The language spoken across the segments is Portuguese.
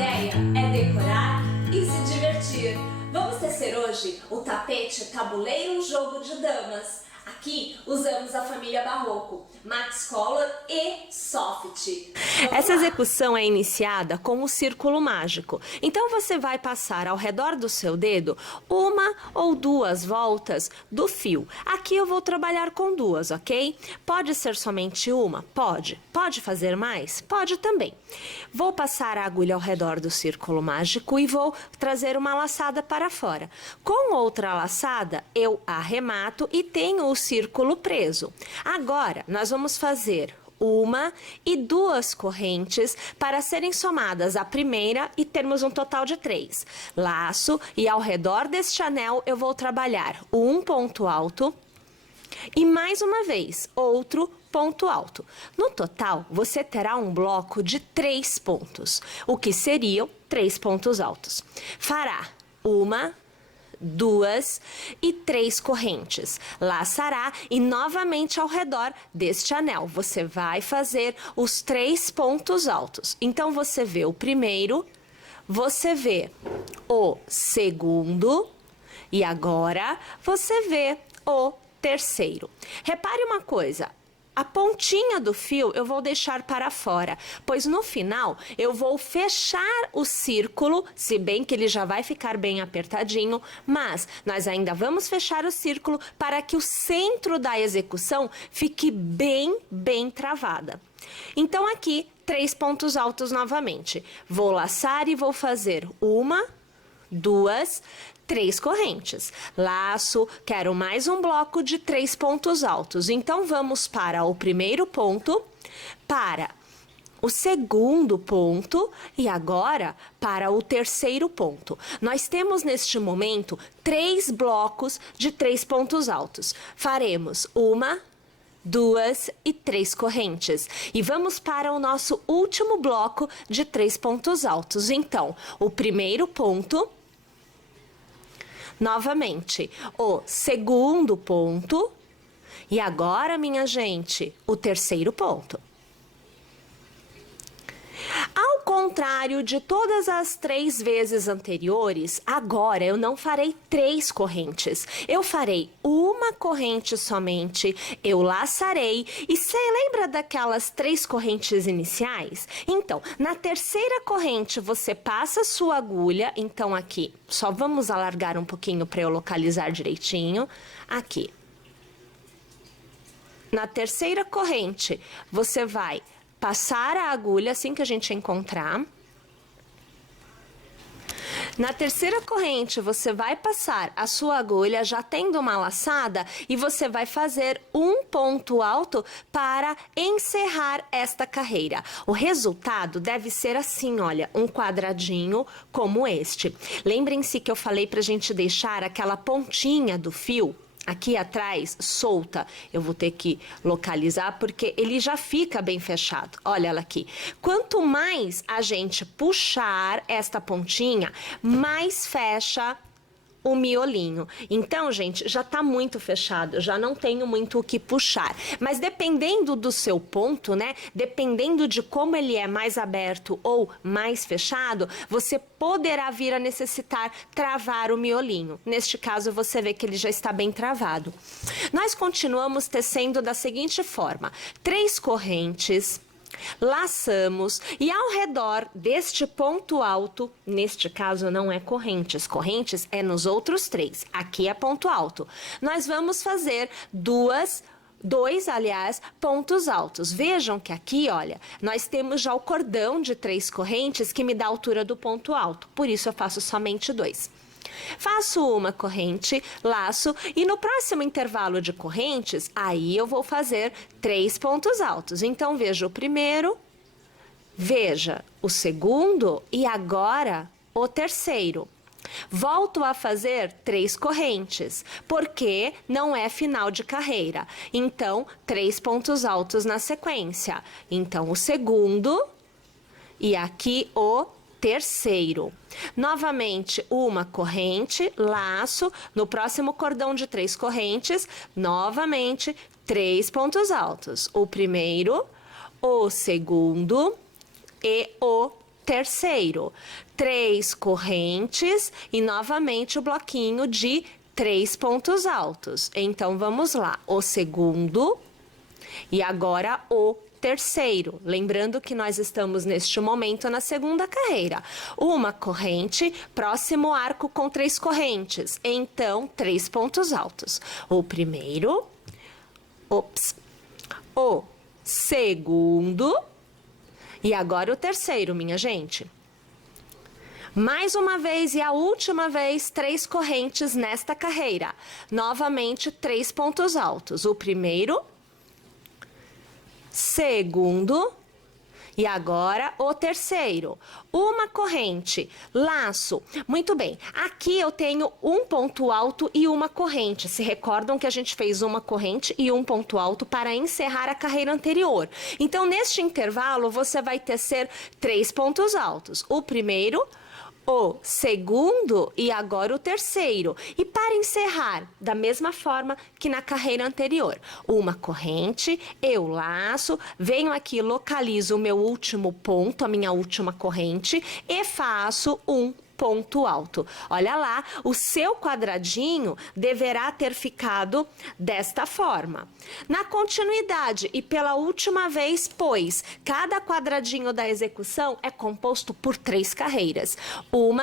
ideia é decorar e se divertir. Vamos tecer hoje o tapete tabuleiro jogo de damas. Aqui usamos a família Barroco, Maxcolor e Soft. Essa execução é iniciada com o círculo mágico. Então você vai passar ao redor do seu dedo uma ou duas voltas do fio. Aqui eu vou trabalhar com duas, ok? Pode ser somente uma? Pode. Pode fazer mais? Pode também. Vou passar a agulha ao redor do círculo mágico e vou trazer uma laçada para fora. Com outra laçada, eu arremato e tenho o círculo preso. Agora, nós vamos fazer uma e duas correntes para serem somadas a primeira e termos um total de 3. Laço e ao redor deste anel eu vou trabalhar um ponto alto e mais uma vez outro ponto alto. No total, você terá um bloco de 3 pontos, o que seriam 3 pontos altos. Fará uma, 2 e 3 correntes. Laçará e novamente ao redor deste anel você vai fazer os 3 pontos altos. Então você vê o primeiro, você vê o segundo e agora você vê o terceiro. Repare uma coisa. A pontinha do fio eu vou deixar para fora, pois no final eu vou fechar o círculo, se bem que ele já vai ficar bem apertadinho, mas nós ainda vamos fechar o círculo para que o centro da execução fique bem travada. Então aqui, 3 pontos altos novamente. Vou laçar e vou fazer uma, 2, 3 correntes. Laço, quero mais um bloco de 3 pontos altos. Então, vamos para o primeiro ponto, para o segundo ponto e agora para o terceiro ponto. Nós temos neste momento 3 blocos de 3 pontos altos. Faremos uma, 2 e 3 correntes. E vamos para o nosso último bloco de 3 pontos altos. Então, o primeiro ponto, novamente, o segundo ponto e agora, minha gente, o terceiro ponto. Ao contrário de todas as 3 vezes anteriores, agora eu não farei 3 correntes. Eu farei uma corrente somente, eu laçarei e você lembra daquelas 3 correntes iniciais? Então, na terceira corrente você passa a sua agulha, então aqui, só vamos alargar um pouquinho para eu localizar direitinho, aqui. Na terceira corrente, você vai passar a agulha assim que a gente encontrar. Na terceira corrente, você vai passar a sua agulha já tendo uma laçada e você vai fazer um ponto alto para encerrar esta carreira. O resultado deve ser assim, olha, um quadradinho como este. Lembrem-se que eu falei pra gente deixar aquela pontinha do fio aqui atrás, solta. Eu vou ter que localizar porque ele já fica bem fechado. Olha ela aqui. Quanto mais a gente puxar esta pontinha, mais fecha o miolinho. Então, gente, já tá muito fechado, já não tenho muito o que puxar. Mas dependendo do seu ponto, né, dependendo de como ele é mais aberto ou mais fechado, você poderá vir a necessitar travar o miolinho. Neste caso, você vê que ele já está bem travado. Nós continuamos tecendo da seguinte forma: 3 correntes, laçamos e ao redor deste ponto alto, neste caso não é correntes, correntes é nos outros 3, aqui é ponto alto. Nós vamos fazer dois pontos altos. Vejam que aqui, olha, nós temos já o cordão de 3 correntes que me dá a altura do ponto alto, por isso eu faço somente 2. Faço uma corrente, laço e no próximo intervalo de correntes, aí eu vou fazer 3 pontos altos. Então, veja o primeiro, veja o segundo e agora o terceiro. Volto a fazer 3 correntes, porque não é final de carreira. Então, 3 pontos altos na sequência. Então, o segundo e aqui o terceiro. Novamente, uma corrente, laço, no próximo cordão de 3 correntes, novamente, 3 pontos altos. O primeiro, o segundo e o terceiro. 3 correntes e novamente o bloquinho de 3 pontos altos. Então, vamos lá. O segundo e agora o terceiro. Lembrando que nós estamos neste momento na segunda carreira. Uma corrente, próximo arco com 3 correntes. Então, 3 pontos altos. O primeiro, o segundo e agora o terceiro, minha gente. Mais uma vez e a última vez, 3 correntes nesta carreira. Novamente, 3 pontos altos. O primeiro, segundo e agora o terceiro. Uma corrente, laço. Muito bem, aqui eu tenho um ponto alto e uma corrente. Se recordam que a gente fez uma corrente e um ponto alto para encerrar a carreira anterior. Então, neste intervalo, você vai tecer 3 pontos altos. O primeiro, o segundo e agora o terceiro. E para encerrar, da mesma forma que na carreira anterior, uma corrente, eu laço, venho aqui, localizo o meu último ponto, a minha última corrente e faço um ponto alto. Olha lá, o seu quadradinho deverá ter ficado desta forma. Na continuidade e pela última vez, pois cada quadradinho da execução é composto por 3 carreiras. 1,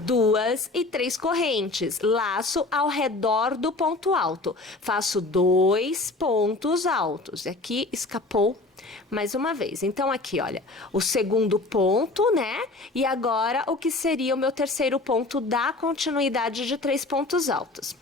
2 e 3 correntes. Laço ao redor do ponto alto. Faço 2 pontos altos. Aqui escapou mais uma vez. Então, aqui, olha, o segundo ponto, né? E agora, o que seria o meu terceiro ponto da continuidade de 3 pontos altos.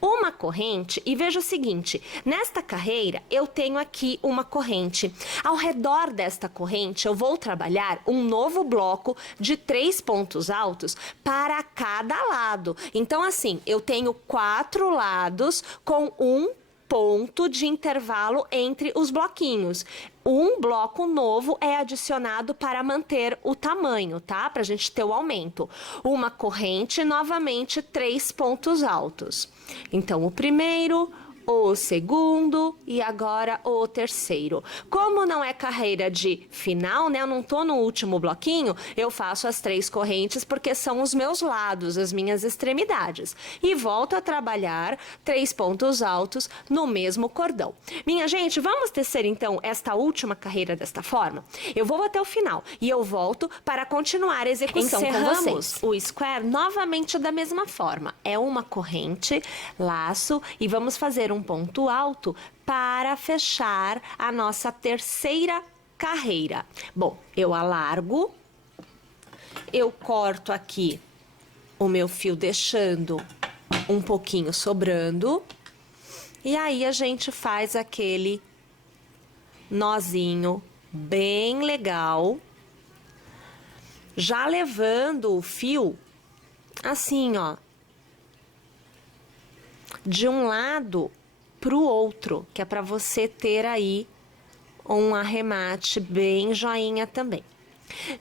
Uma corrente, e veja o seguinte, nesta carreira, eu tenho aqui uma corrente. Ao redor desta corrente, eu vou trabalhar um novo bloco de 3 pontos altos para cada lado. Então, assim, eu tenho 4 lados com um ponto de intervalo entre os bloquinhos. Um bloco novo é adicionado para manter o tamanho, tá? Para a gente ter o aumento. Uma corrente, novamente, 3 pontos altos. Então, o primeiro, o segundo e agora o terceiro. Como não é carreira de final, né? Eu não tô no último bloquinho, eu faço as 3 correntes porque são os meus lados, as minhas extremidades. E volto a trabalhar 3 pontos altos no mesmo cordão. Minha gente, vamos tecer então esta última carreira desta forma? Eu vou até o final e eu volto para continuar a execução com vocês. O square novamente da mesma forma. É uma corrente, laço e vamos fazer um ponto alto para fechar a nossa terceira carreira. Bom, eu alargo, eu corto aqui o meu fio deixando um pouquinho sobrando e aí a gente faz aquele nozinho bem legal, já levando o fio assim, ó, de um lado para o outro, que é para você ter aí um arremate bem joinha também.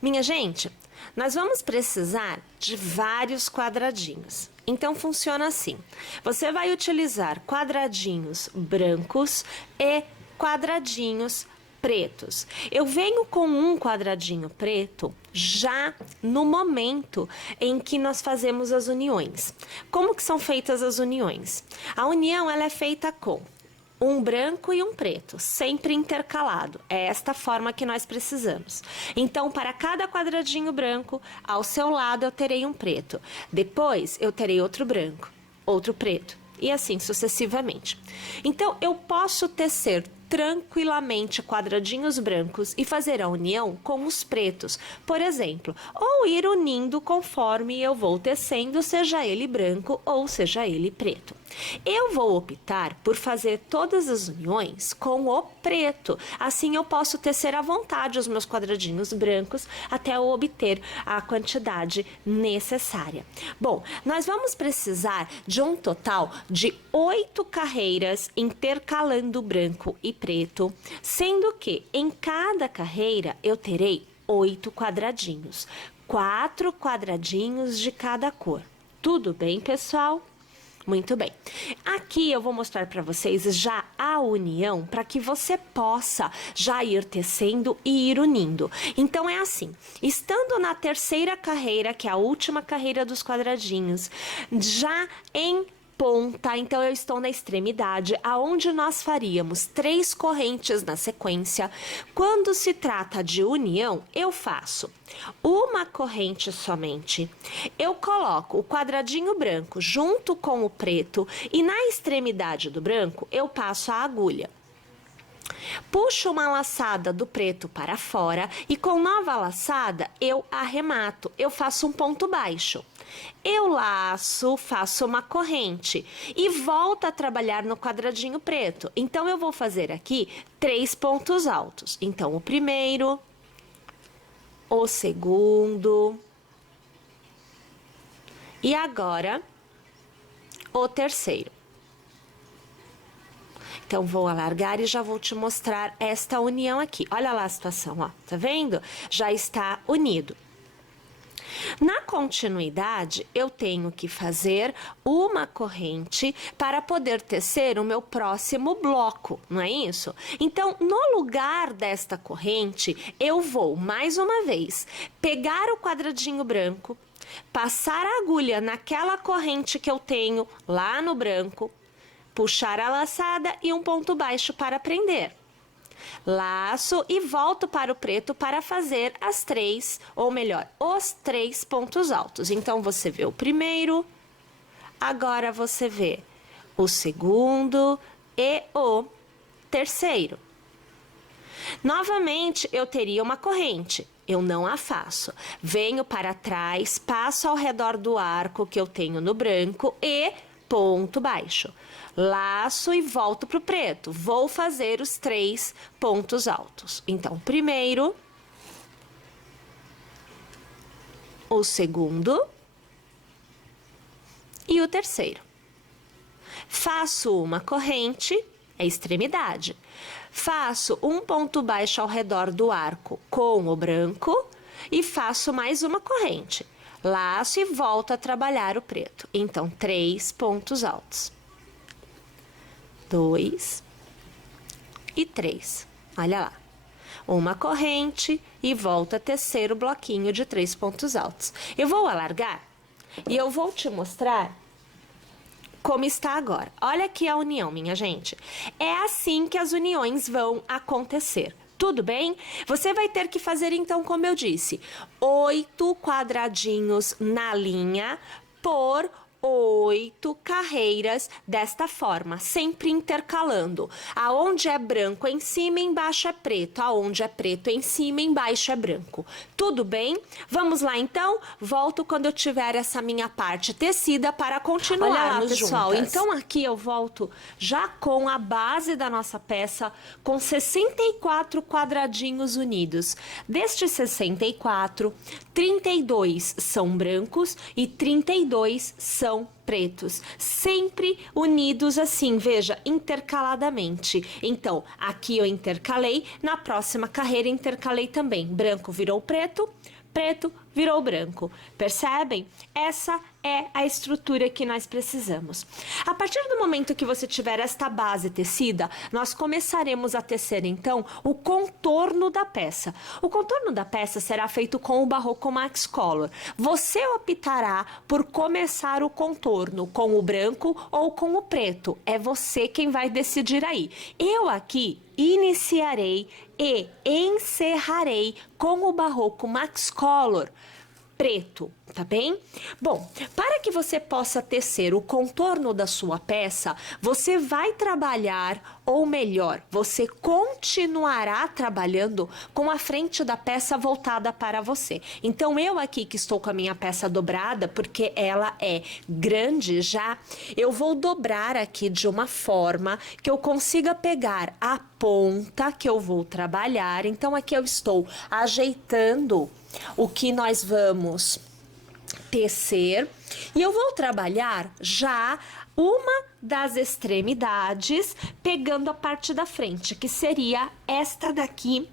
Minha gente, nós vamos precisar de vários quadradinhos. Então, funciona assim. Você vai utilizar quadradinhos brancos e quadradinhos pretos. Eu venho com um quadradinho preto já no momento em que nós fazemos as uniões. Como que são feitas as uniões? A união ela é feita com um branco e um preto, sempre intercalado. É esta forma que nós precisamos. Então, para cada quadradinho branco, ao seu lado eu terei um preto. Depois, eu terei outro branco, outro preto, e assim sucessivamente. Então, eu posso tecer tranquilamente quadradinhos brancos e fazer a união com os pretos, por exemplo, ou ir unindo conforme eu vou tecendo, seja ele branco ou seja ele preto. Eu vou optar por fazer todas as uniões com o preto, assim eu posso tecer à vontade os meus quadradinhos brancos até eu obter a quantidade necessária. Bom, nós vamos precisar de um total de 8 carreiras intercalando branco e preto, sendo que em cada carreira eu terei 8 quadradinhos, 4 quadradinhos de cada cor. Tudo bem, pessoal? Muito bem. Aqui eu vou mostrar para vocês já a união para que você possa já ir tecendo e ir unindo. Então é assim, estando na terceira carreira, que é a última carreira dos quadradinhos, já em ponta, então eu estou na extremidade, aonde nós faríamos 3 correntes na sequência. Quando se trata de união, eu faço uma corrente somente. Eu coloco o quadradinho branco junto com o preto e na extremidade do branco eu passo a agulha. Puxo uma laçada do preto para fora e com nova laçada eu arremato, eu faço um ponto baixo. Eu laço, faço uma corrente e volto a trabalhar no quadradinho preto. Então, eu vou fazer aqui 3 pontos altos. Então, o primeiro, o segundo e agora o terceiro. Então, vou alargar e já vou te mostrar esta união aqui. Olha lá a situação, ó, tá vendo? Já está unido. Na continuidade, eu tenho que fazer uma corrente para poder tecer o meu próximo bloco, não é isso? Então, no lugar desta corrente, eu vou, mais uma vez, pegar o quadradinho branco, passar a agulha naquela corrente que eu tenho lá no branco, puxar a laçada e um ponto baixo para prender. Laço e volto para o preto para fazer as 3, ou melhor, os 3 pontos altos. Então, você vê o primeiro, agora você vê o segundo e o terceiro. Novamente, eu teria uma corrente. Eu não a faço. Venho para trás, passo ao redor do arco que eu tenho no branco e ponto baixo. Laço e volto para o preto. Vou fazer os 3 pontos altos. Então, primeiro, o segundo e o terceiro. Faço uma corrente, é extremidade. Faço um ponto baixo ao redor do arco com o branco e faço mais uma corrente. Laço e volto a trabalhar o preto. Então, 3 pontos altos. 2 e 3. Olha lá. Uma corrente e volto a tecer o bloquinho de 3 pontos altos. Eu vou alargar e eu vou te mostrar como está agora. Olha aqui a união, minha gente. É assim que as uniões vão acontecer. Tudo bem? Você vai ter que fazer, então, como eu disse, 8 quadradinhos na linha por 8 carreiras desta forma, sempre intercalando. Aonde é branco em cima, embaixo é preto. Aonde é preto em cima, embaixo é branco. Tudo bem? Vamos lá, então? Volto quando eu tiver essa minha parte tecida para continuarmos Olha lá, pessoal, juntas. Então, aqui eu volto já com a base da nossa peça, com 64 quadradinhos unidos. Destes 64, 32 são brancos e 32 são pretos, sempre unidos assim, veja, intercaladamente. Então, aqui eu intercalei, na próxima carreira intercalei também. Branco virou preto, preto virou branco. Percebem? Essa é a estrutura que nós precisamos. A partir do momento que você tiver esta base tecida, nós começaremos a tecer, então, o contorno da peça. O contorno da peça será feito com o Barroco Max Color. Você optará por começar o contorno com o branco ou com o preto. É você quem vai decidir aí. Eu aqui iniciarei e encerrarei com o Barroco Max Color preto, tá bem? Bom, para que você possa tecer o contorno da sua peça, você vai trabalhar, ou melhor, você continuará trabalhando com a frente da peça voltada para você. Então, eu aqui que estou com a minha peça dobrada, porque ela é grande já, eu vou dobrar aqui de uma forma que eu consiga pegar a ponta que eu vou trabalhar. Então, aqui eu estou ajeitando o que nós vamos tecer e eu vou trabalhar já uma das extremidades pegando a parte da frente, que seria esta daqui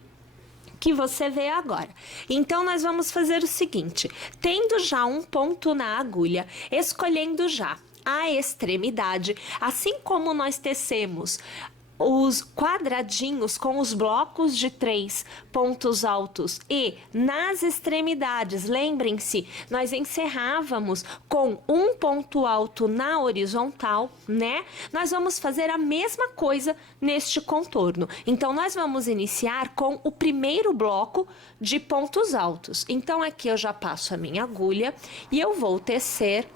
que você vê agora. Então, nós vamos fazer o seguinte, tendo já um ponto na agulha, escolhendo já a extremidade, assim como nós tecemos os quadradinhos com os blocos de 3 pontos altos e nas extremidades, lembrem-se, nós encerrávamos com um ponto alto na horizontal, né? Nós vamos fazer a mesma coisa neste contorno. Então, nós vamos iniciar com o primeiro bloco de pontos altos. Então, aqui eu já passo a minha agulha e eu vou tecer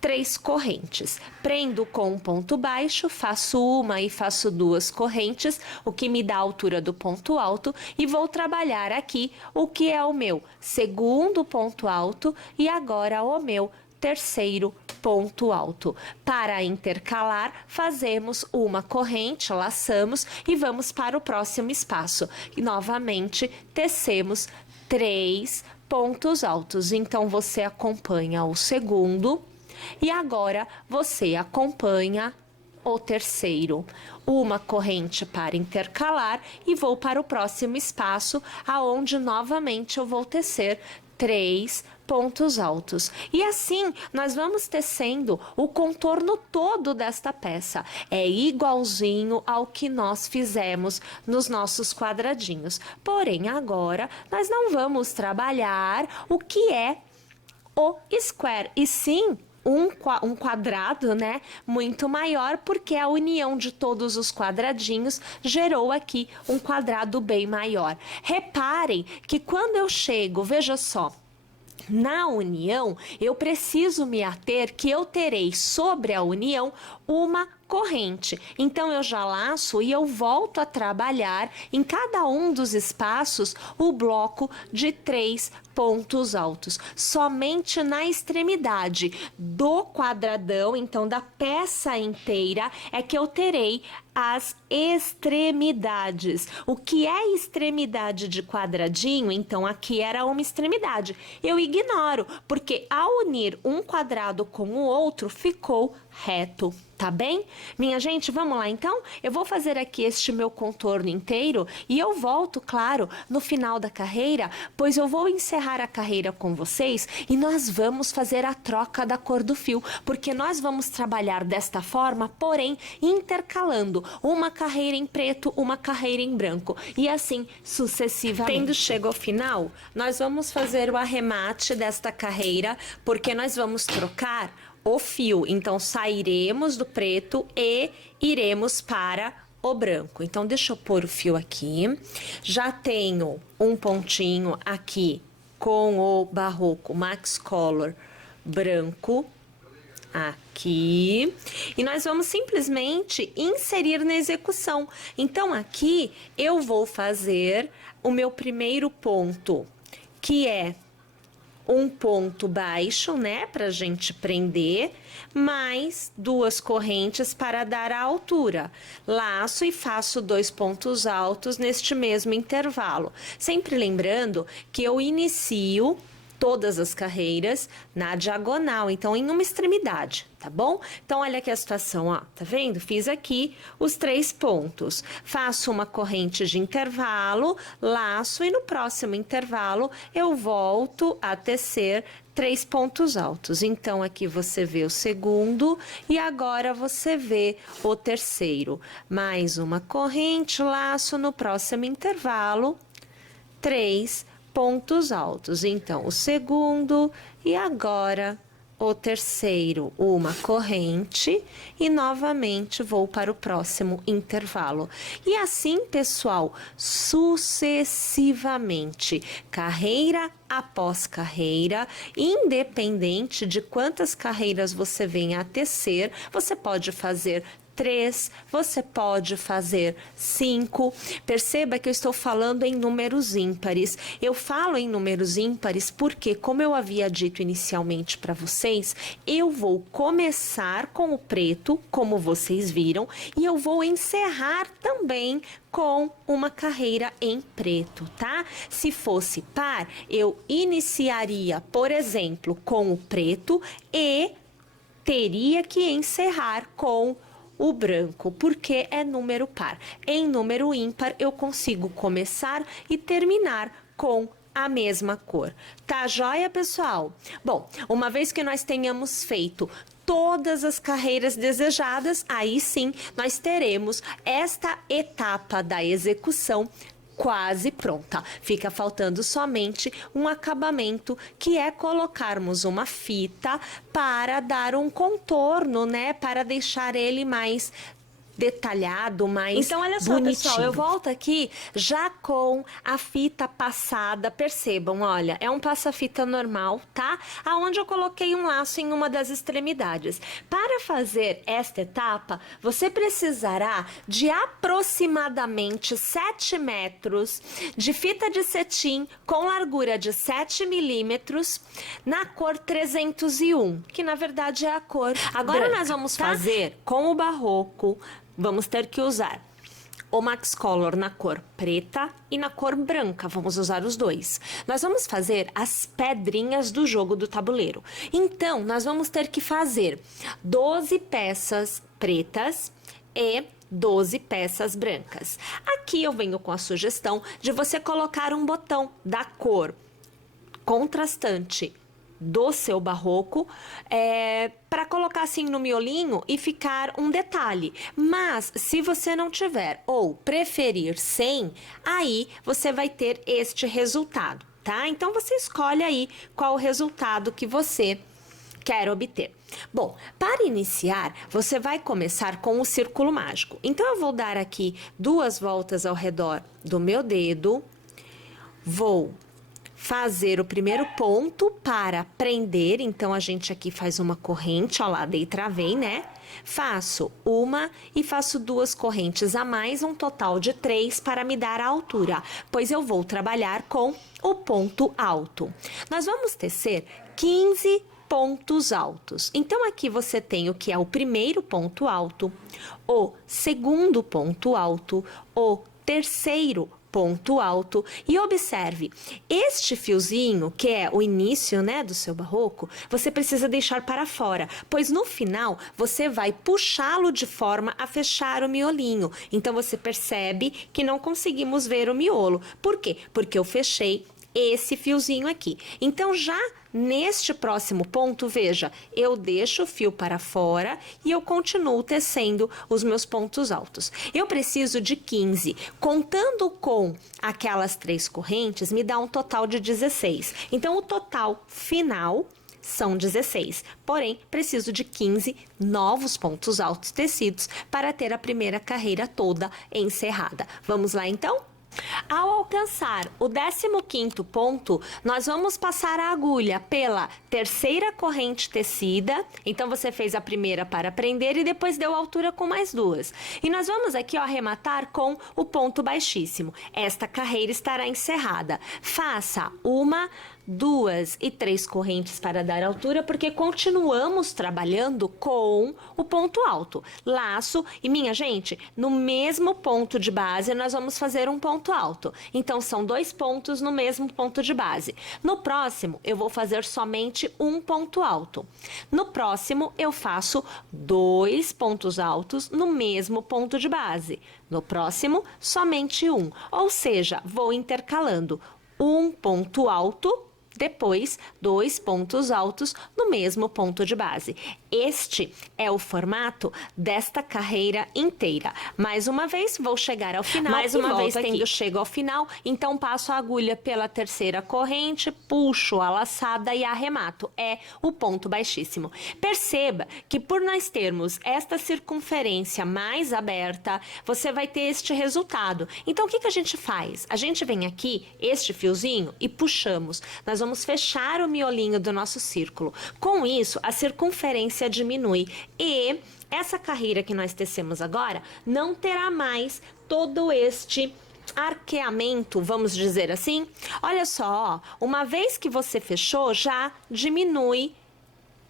3 correntes. Prendo com um ponto baixo, faço uma e faço 2 correntes, o que me dá a altura do ponto alto, e vou trabalhar aqui o que é o meu segundo ponto alto e agora o meu terceiro ponto alto. Para intercalar, fazemos uma corrente, laçamos e vamos para o próximo espaço. E novamente tecemos 3 pontos altos. Então, você acompanha o segundo. E agora você acompanha o terceiro. Uma corrente para intercalar e vou para o próximo espaço, aonde novamente eu vou tecer 3 pontos altos. E assim nós vamos tecendo o contorno todo desta peça. É igualzinho ao que nós fizemos nos nossos quadradinhos. Porém, agora nós não vamos trabalhar o que é o square, e sim um quadrado, né, muito maior, porque a união de todos os quadradinhos gerou aqui um quadrado bem maior. Reparem que quando eu chego, veja só, na união, eu preciso me ater que eu terei sobre a união uma corrente. Então, eu já laço e eu volto a trabalhar em cada um dos espaços o bloco de 3 pontos altos. Somente na extremidade do quadradão, então da peça inteira, é que eu terei as extremidades. O que é extremidade de quadradinho? Então, aqui era uma extremidade. Eu ignoro, porque ao unir um quadrado com o outro, ficou reto. Tá bem? Minha gente, vamos lá então? Eu vou fazer aqui este meu contorno inteiro e eu volto, claro, no final da carreira, pois eu vou encerrar a carreira com vocês e nós vamos fazer a troca da cor do fio, porque nós vamos trabalhar desta forma, porém intercalando uma carreira em preto, uma carreira em branco e assim sucessivamente. Tendo chego ao final, nós vamos fazer o arremate desta carreira, porque nós vamos trocar o fio. Então, sairemos do preto e iremos para o branco. Então, deixa eu pôr o fio aqui. Já tenho um pontinho aqui com o Barroco Max Color branco. Aqui. E nós vamos simplesmente inserir na execução. Então, aqui eu vou fazer o meu primeiro ponto, que é um ponto baixo, né, pra gente prender, mais 2 correntes para dar a altura. Laço e faço 2 pontos altos neste mesmo intervalo. Sempre lembrando que eu inicio todas as carreiras na diagonal, então em uma extremidade, tá bom? Então, olha aqui a situação, ó, tá vendo? Fiz aqui os 3 pontos. Faço uma corrente de intervalo, laço e no próximo intervalo eu volto a tecer 3 pontos altos. Então, aqui você vê o segundo e agora você vê o terceiro. Mais uma corrente, laço no próximo intervalo, 3 pontos altos. Então, o segundo e agora o terceiro, uma corrente e novamente vou para o próximo intervalo. E assim, pessoal, sucessivamente, carreira após carreira, independente de quantas carreiras você venha a tecer, você pode fazer 3, você pode fazer 5. Perceba que eu estou falando em números ímpares. Eu falo em números ímpares porque, como eu havia dito inicialmente para vocês, eu vou começar com o preto, como vocês viram, e eu vou encerrar também com uma carreira em preto, tá? Se fosse par, eu iniciaria, por exemplo, com o preto e teria que encerrar com o branco, porque é número par. Em número ímpar, eu consigo começar e terminar com a mesma cor. Tá joia, pessoal? Bom, uma vez que nós tenhamos feito todas as carreiras desejadas, aí sim nós teremos esta etapa da execução quase pronta. Fica faltando somente um acabamento, que é colocarmos uma fita para dar um contorno, né? Para deixar ele mais detalhado, mais Então, olha só, bonitinho. pessoal, Eu volto aqui já com a fita passada. Percebam, olha, é um passa-fita normal, tá? Aonde eu coloquei um laço em uma das extremidades. Para fazer esta etapa, você precisará de aproximadamente 7 metros de fita de cetim com largura de 7 milímetros na cor 301, que na verdade é a cor Agora branca, nós vamos tá? fazer com o barroco. Vamos ter que usar o Max Color na cor preta e na cor branca. Vamos usar os dois. Nós vamos fazer as pedrinhas do jogo do tabuleiro. Então, nós vamos ter que fazer 12 peças pretas e 12 peças brancas. Aqui eu venho com a sugestão de você colocar um botão da cor contrastante do seu barroco, para colocar assim no miolinho e ficar um detalhe. Mas se você não tiver ou preferir sem, aí você vai ter este resultado, tá? Então você escolhe aí qual o resultado que você quer obter. Bom, para iniciar, você vai começar com o círculo mágico. Então eu vou dar aqui 2 voltas ao redor do meu dedo, vou fazer o primeiro ponto para prender, então a gente aqui faz uma corrente, ó lá, dei e travei, né? Faço uma e faço 2 correntes a mais, um total de 3 para me dar a altura, pois eu vou trabalhar com o ponto alto. Nós vamos tecer 15 pontos altos. Então aqui você tem o que é o primeiro ponto alto, o segundo ponto alto, o terceiro ponto alto, e observe, este fiozinho, que é o início, né, do seu barroco, você precisa deixar para fora, pois no final você vai puxá-lo de forma a fechar o miolinho. Então você percebe que não conseguimos ver o miolo. Por quê? Porque eu fechei esse fiozinho aqui. Então já neste próximo ponto, veja, eu deixo o fio para fora e eu continuo tecendo os meus pontos altos. Eu preciso de 15, contando com aquelas 3 correntes, me dá um total de 16. Então o total final são 16, porém preciso de 15 novos pontos altos tecidos para ter a primeira carreira toda encerrada. Vamos lá então? Ao alcançar o 15º ponto, nós vamos passar a agulha pela terceira corrente tecida. Então você fez a primeira para prender e depois deu altura com mais 2. E nós vamos aqui, ó, arrematar com o ponto baixíssimo. Esta carreira estará encerrada. Faça 1, 2 e 3 correntes para dar altura, porque continuamos trabalhando com o ponto alto. Laço e, minha gente, no mesmo ponto de base nós vamos fazer um ponto alto. Então são 2 pontos no mesmo ponto de base. No próximo eu vou fazer somente um ponto alto. No próximo eu faço 2 pontos altos no mesmo ponto de base. No próximo somente um, ou seja, vou intercalando um ponto alto, depois 2 pontos altos no mesmo ponto de base. Este é o formato desta carreira inteira. Mais uma vez, vou chegar ao final. Mais uma vez, chego ao final, então passo a agulha pela terceira corrente, puxo a laçada e arremato. É o ponto baixíssimo. Perceba que por nós termos esta circunferência mais aberta, você vai ter este resultado. Então, o que a gente faz? A gente vem aqui, este fiozinho, e puxamos. Nós vamos fechar o miolinho do nosso círculo. Com isso, a circunferência diminui e essa carreira que nós tecemos agora não terá mais todo este arqueamento, vamos dizer assim. Olha só, ó, uma vez que você fechou, já diminui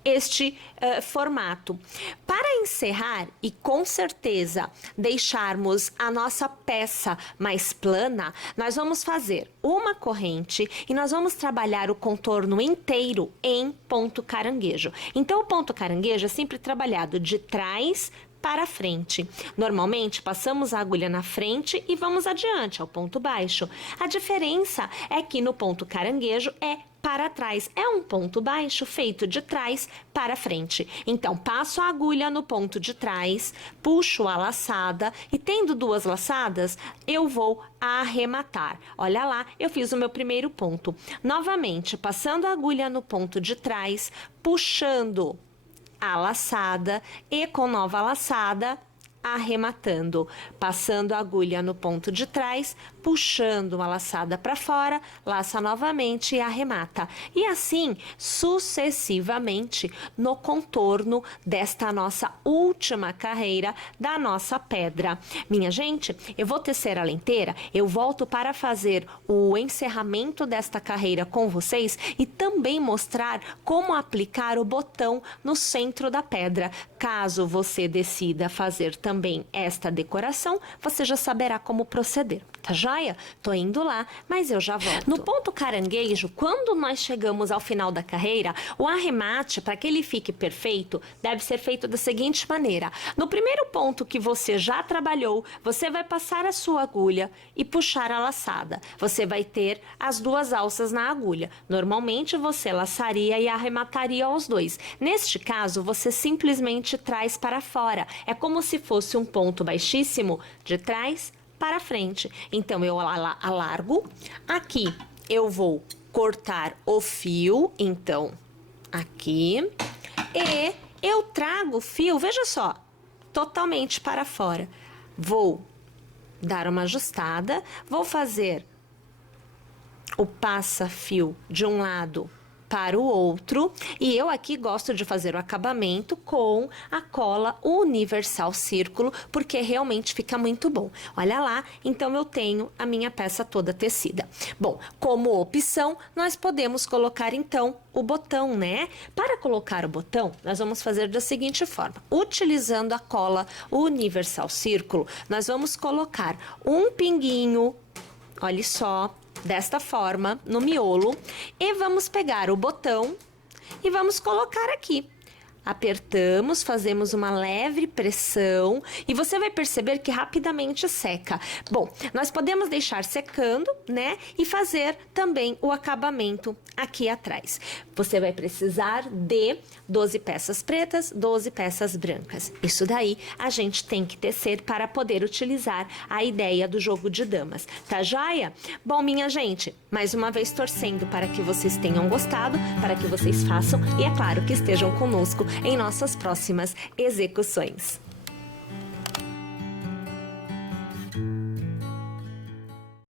este formato. Para encerrar e com certeza deixarmos a nossa peça mais plana, nós vamos fazer uma corrente e nós vamos trabalhar o contorno inteiro em ponto caranguejo. Então o ponto caranguejo é sempre trabalhado de trás para frente. Normalmente, passamos a agulha na frente e vamos adiante, ao ponto baixo. A diferença é que no ponto caranguejo é para trás. É um ponto baixo feito de trás para frente. Então, passo a agulha no ponto de trás, puxo a laçada e, tendo duas laçadas, eu vou arrematar. Olha lá, eu fiz o meu primeiro ponto. Novamente, passando a agulha no ponto de trás, puxando a laçada e com nova laçada, arrematando, passando a agulha no ponto de trás, puxando uma laçada para fora, laça novamente e arremata. E assim, sucessivamente, no contorno desta nossa última carreira da nossa pedra. Minha gente, eu vou tecer a lenteira, eu volto para fazer o encerramento desta carreira com vocês e também mostrar como aplicar o botão no centro da pedra. Caso você decida fazer também esta decoração, você já saberá como proceder, tá joia? Tô indo lá, mas eu já volto. No ponto caranguejo, quando nós chegamos ao final da carreira, o arremate, para que ele fique perfeito, deve ser feito da seguinte maneira. No primeiro ponto que você já trabalhou, você vai passar a sua agulha e puxar a laçada. Você vai ter as duas alças na agulha. Normalmente, você laçaria e arremataria os dois. Neste caso, você simplesmente traz para fora. É como se fosse um ponto baixíssimo de trás para frente. Então, eu alargo. Aqui, eu vou cortar o fio. Então, aqui. E eu trago o fio, veja só, totalmente para fora. Vou dar uma ajustada. Vou fazer o passa-fio de um lado para o outro, e eu aqui gosto de fazer o acabamento com a cola Universal Círculo, porque realmente fica muito bom. Olha lá, então eu tenho a minha peça toda tecida. Bom, como opção, nós podemos colocar então o botão, né? Para colocar o botão, nós vamos fazer da seguinte forma. Utilizando a cola Universal Círculo, nós vamos colocar um pinguinho, olha só, desta forma, no miolo, e vamos pegar o botão e vamos colocar aqui. Apertamos, fazemos uma leve pressão e você vai perceber que rapidamente seca. Bom, nós podemos deixar secando, né? E fazer também o acabamento aqui atrás. Você vai precisar de 12 peças pretas, 12 peças brancas. Isso daí a gente tem que tecer para poder utilizar a ideia do jogo de damas. Tá joia? Bom, minha gente, mais uma vez torcendo para que vocês tenham gostado, para que vocês façam e, é claro, que estejam conosco em nossas próximas execuções.